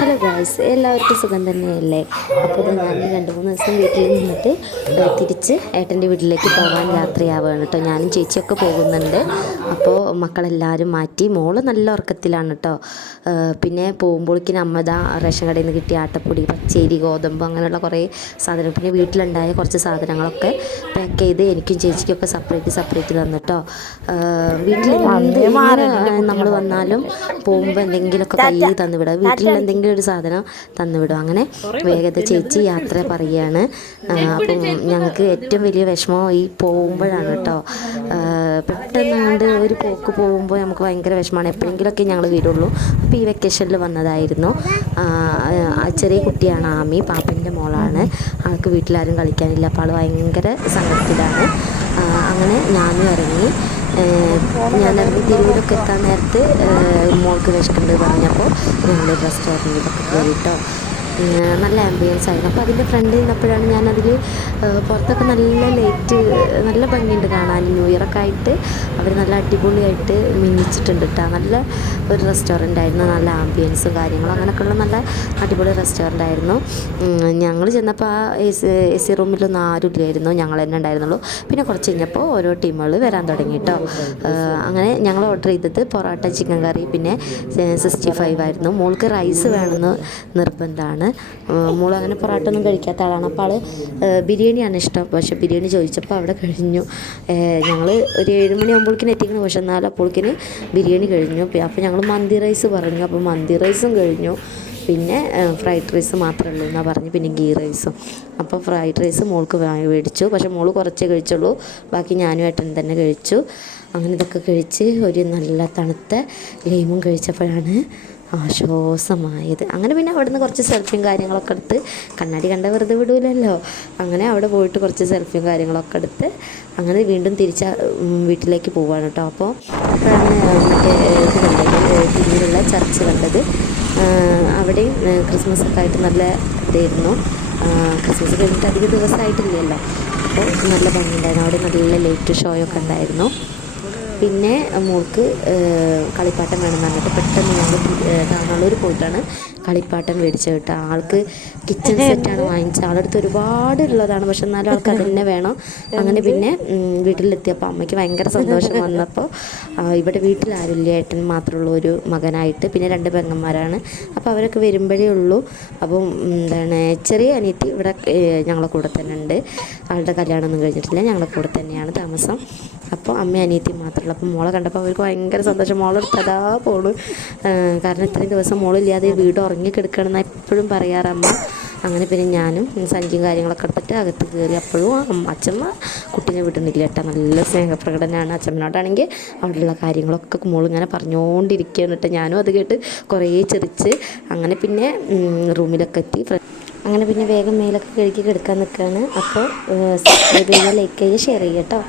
Hello guys എല്ലാവർക്കും സുഖം തന്നെയല്ലേ? അപ്പോൾ ഇത് ഞാൻ രണ്ട് മൂന്ന് ദിവസം വീട്ടിൽ നിന്നിട്ട് തിരിച്ച് ഏട്ടന്റെ വീട്ടിലേക്ക് പോകാൻ യാത്രയാവുകയാണ് കേട്ടോ. ഞാനും ചേച്ചിയൊക്കെ പോകുന്നുണ്ട്. അപ്പോൾ മക്കളെല്ലാവരും മാറ്റി മോൾ നല്ല ഉറക്കത്തിലാണ് കേട്ടോ. പിന്നെ പോകുമ്പോഴേക്കിന് അമ്മ റേഷൻ കടയിൽ നിന്ന് കിട്ടിയ ആട്ടപ്പൊടി പച്ചേരി ഗോതമ്പ് അങ്ങനെയുള്ള കുറേ സാധനം പിന്നെ വീട്ടിലുണ്ടായ കുറച്ച് സാധനങ്ങളൊക്കെ പാക്ക് ചെയ്ത് എനിക്കും ചേച്ചിക്കൊക്കെ സെപ്പറേറ്റ് സെപ്പറേറ്റ് തന്നിട്ടോ വീട്ടിൽ നമ്മൾ വന്നാലും പോകുമ്പോൾ എന്തെങ്കിലുമൊക്കെ കയ്യിൽ തന്നുവിടുക വീട്ടിൽ എന്തെങ്കിലും ഒരു സാധനം തന്നുവിടും. അങ്ങനെ വേഗത്തെ ചേച്ചി യാത്ര പറയുകയാണ്. അപ്പം ഞങ്ങൾക്ക് ഏറ്റവും വലിയ വിഷമം ഈ പോകുമ്പോഴാണ് കേട്ടോ. പെട്ടെന്നാണ്ട് ഒരു പോക്ക് പോകുമ്പോൾ നമുക്ക് ഭയങ്കര വിഷമമാണ്. എപ്പോഴെങ്കിലുമൊക്കെ ഞങ്ങൾ വീടുള്ളൂ അപ്പോൾ ഈ വെക്കേഷനിൽ വന്നതായിരുന്നു. ചെറിയ കുട്ടിയാണ് ആമി പാപ്പന്റെ മോളാണ്. ആൾക്ക് വീട്ടിലാരും കളിക്കാനില്ല. അപ്പോൾ ആൾ ഭയങ്കര സങ്കടത്തിലാണ്. അങ്ങനെ ഞാനും ഇറങ്ങി. ഞാൻ ഇറങ്ങി തിരൂരൊക്കെ എത്താൻ നേരത്ത് മോൾക്ക് വിശക്കുന്നുണ്ട് പറഞ്ഞപ്പോൾ ഞങ്ങൾ റെസ്റ്റോറന്റിലൊക്കെ കയറിയിട്ടോ നല്ല ആംബിയൻസ് ആയിരുന്നു. അപ്പോൾ അതിന്റെ ഫ്രണ്ടിൽ നിന്നപ്പോഴാണ് ഞാനതിൽ പുറത്തൊക്കെ നല്ല ലൈറ്റ് നല്ല ഭംഗിയുണ്ട് കാണാൻ. ന്യൂ ഇയറൊക്കെ ആയിട്ട് അവർ നല്ല അടിപൊളിയായിട്ട് മിന്നിച്ചിട്ടുണ്ട് കേട്ടോ നല്ല ഒരു റെസ്റ്റോറന്റ് ആയിരുന്നു. നല്ല ആംബിയൻസും കാര്യങ്ങളും അങ്ങനെയൊക്കെയുള്ള നല്ല അടിപൊളി റെസ്റ്റോറന്റ് ആയിരുന്നു. ഞങ്ങൾ ചെന്നപ്പോൾ ആ എ സി റൂമിലൊന്നും ആരും ഇല്ലായിരുന്നു. ഞങ്ങൾ തന്നെ ഉണ്ടായിരുന്നുള്ളൂ. പിന്നെ കുറച്ച് കഴിഞ്ഞപ്പോൾ ഓരോ ടീമുകൾ വരാൻ തുടങ്ങി കേട്ടോ അങ്ങനെ ഞങ്ങൾ ഓർഡർ ചെയ്തത് പൊറോട്ട ചിക്കൻ കറി പിന്നെ സിക്സ്റ്റി ഫൈവ് ആയിരുന്നു. മോൾക്ക് റൈസ് വേണമെന്ന് നിർബന്ധമാണ് മോൾ അങ്ങനെ പൊറോട്ട ഒന്നും കഴിക്കാത്ത ആളാണ്. അപ്പോൾ ആൾ ബിരിയാണിയാണ് ഇഷ്ടം. പക്ഷേ ബിരിയാണി ചോദിച്ചപ്പോൾ അവിടെ കഴിഞ്ഞു. ഞങ്ങൾ ഒരു ഏഴ് മണിയാകുമ്പോഴേക്കിന് എത്തിക്കണം. പക്ഷെ എന്നാൽ അപ്പോഴേക്കിന് ബിരിയാണി കഴിഞ്ഞു. അപ്പോൾ ഞങ്ങൾ മന്തി റൈസ് പറഞ്ഞു. അപ്പോൾ മന്തി റൈസും കഴിഞ്ഞു. പിന്നെ ഫ്രൈഡ് റൈസ് മാത്രമേ ഉള്ളൂ എന്നാണ് പറഞ്ഞു. പിന്നെ ഗീ റൈസും. അപ്പോൾ ഫ്രൈഡ് റൈസ് മോൾക്ക് മേടിച്ചു. പക്ഷേ മോൾ കുറച്ചേ കഴിച്ചുള്ളൂ. ബാക്കി ഞാനും ഏട്ടൻ തന്നെ കഴിച്ചു. അങ്ങനെ ഇതൊക്കെ കഴിച്ച് ഒരു നല്ല തണുത്ത ലൈമും കഴിച്ചപ്പോഴാണ് ആശ്വാസമായത്. അങ്ങനെ പിന്നെ അവിടെ നിന്ന് കുറച്ച് സെൽഫിയും കാര്യങ്ങളൊക്കെ എടുത്ത് കണ്ണാടി കണ്ട വെറുതെ വിടൂലല്ലോ. അങ്ങനെ അവിടെ പോയിട്ട് കുറച്ച് സെൽഫിയും കാര്യങ്ങളൊക്കെ എടുത്ത് അങ്ങനെ വീണ്ടും തിരിച്ച വീട്ടിലേക്ക് പോവാണ് കേട്ടോ. അപ്പോൾ മറ്റേ ഇത് കണ്ടത് തിരിഞ്ഞുള്ള ചർച്ച് കണ്ടത്. അവിടെയും ക്രിസ്മസ് ഒക്കെ ആയിട്ട് നല്ല ഇതായിരുന്നു. ക്രിസ്മസ് കഴിഞ്ഞിട്ട് അധിക ദിവസമായിട്ടില്ലല്ലോ. അപ്പോൾ നല്ല ഭംഗിയുണ്ടായിരുന്നു. അവിടെ നല്ല ലൈറ്റ് ഷോയൊക്കെ ഉണ്ടായിരുന്നു. പിന്നെ മോൾക്ക് കളിപ്പാട്ടം വേണമെന്ന് പറഞ്ഞിട്ട് പെട്ടെന്ന് ഞങ്ങൾ താങ്ങാളൂർ പോയിട്ടാണ് കളിപ്പാട്ടം മേടിച്ചത് കേട്ടോ. ആൾക്ക് കിച്ചൺ സെറ്റാണ് വാങ്ങിച്ചത്. ആളടുത്ത് ഒരുപാട് ഉള്ളതാണ്. പക്ഷെ എന്നാലും ആൾക്ക് അത് തന്നെ വേണം. അങ്ങനെ പിന്നെ വീട്ടിലെത്തിയപ്പോൾ അമ്മയ്ക്ക് ഭയങ്കര സന്തോഷം വന്നപ്പോൾ ഇവിടെ വീട്ടിൽ ആരുമില്ല. ഏട്ടൻ മാത്രമുള്ള ഒരു മകനായിട്ട്. പിന്നെ രണ്ട് പെങ്ങന്മാരാണ്. അപ്പോൾ അവരൊക്കെ വരുമ്പോഴേ ഉള്ളൂ. അപ്പം എന്താണ് ചെറിയ അനിയത്തി ഇവിടെ ഞങ്ങളുടെ ഞങ്ങളെ കൂടെ തന്നെ ഉണ്ട്. ആളുടെ കല്യാണമൊന്നും കഴിഞ്ഞിട്ടില്ല. ഞങ്ങളെ കൂടെ തന്നെയാണ് താമസം. അപ്പോൾ അമ്മ അനിയത്തി മാത്രമുള്ളൂ അപ്പോൾ മോളെ കണ്ടപ്പോൾ അവർക്ക് ഭയങ്കര സന്തോഷം. മോളെ തഥാ പോണു. കാരണം ഇത്രയും ദിവസം മോളില്ലാതെ വീട് വീട് ഉറങ്ങിക്കിടക്കണമെന്ന് എപ്പോഴും പറയാറ് അമ്മ അങ്ങനെ പിന്നെ ഞാനും സഞ്ചിയും കാര്യങ്ങളൊക്കെ എടുത്തിട്ട് അകത്ത് കയറി അപ്പോഴും അച്ഛമ്മ കുട്ടീനെ വിടുന്നില്ല കേട്ടോ. നല്ല സ്നേഹപ്രകടനമാണ് അച്ഛമ്മനോടാണെങ്കിൽ അവിടെയുള്ള കാര്യങ്ങളൊക്കെ മോളിങ്ങനെ പറഞ്ഞുകൊണ്ടിരിക്കുകയാണ് കേട്ടോ. ഞാനും അത് കേട്ട് കുറേ ചെറിച്ച് അങ്ങനെ പിന്നെ റൂമിലൊക്കെ എത്തി. അങ്ങനെ പിന്നെ വേഗം മേലൊക്കെ കഴുകി കിടക്കാൻ നിൽക്കുകയാണ്. അപ്പോൾ ലൈക്ക് ചെയ്യുക ഷെയർ ചെയ്യുക കേട്ടോ.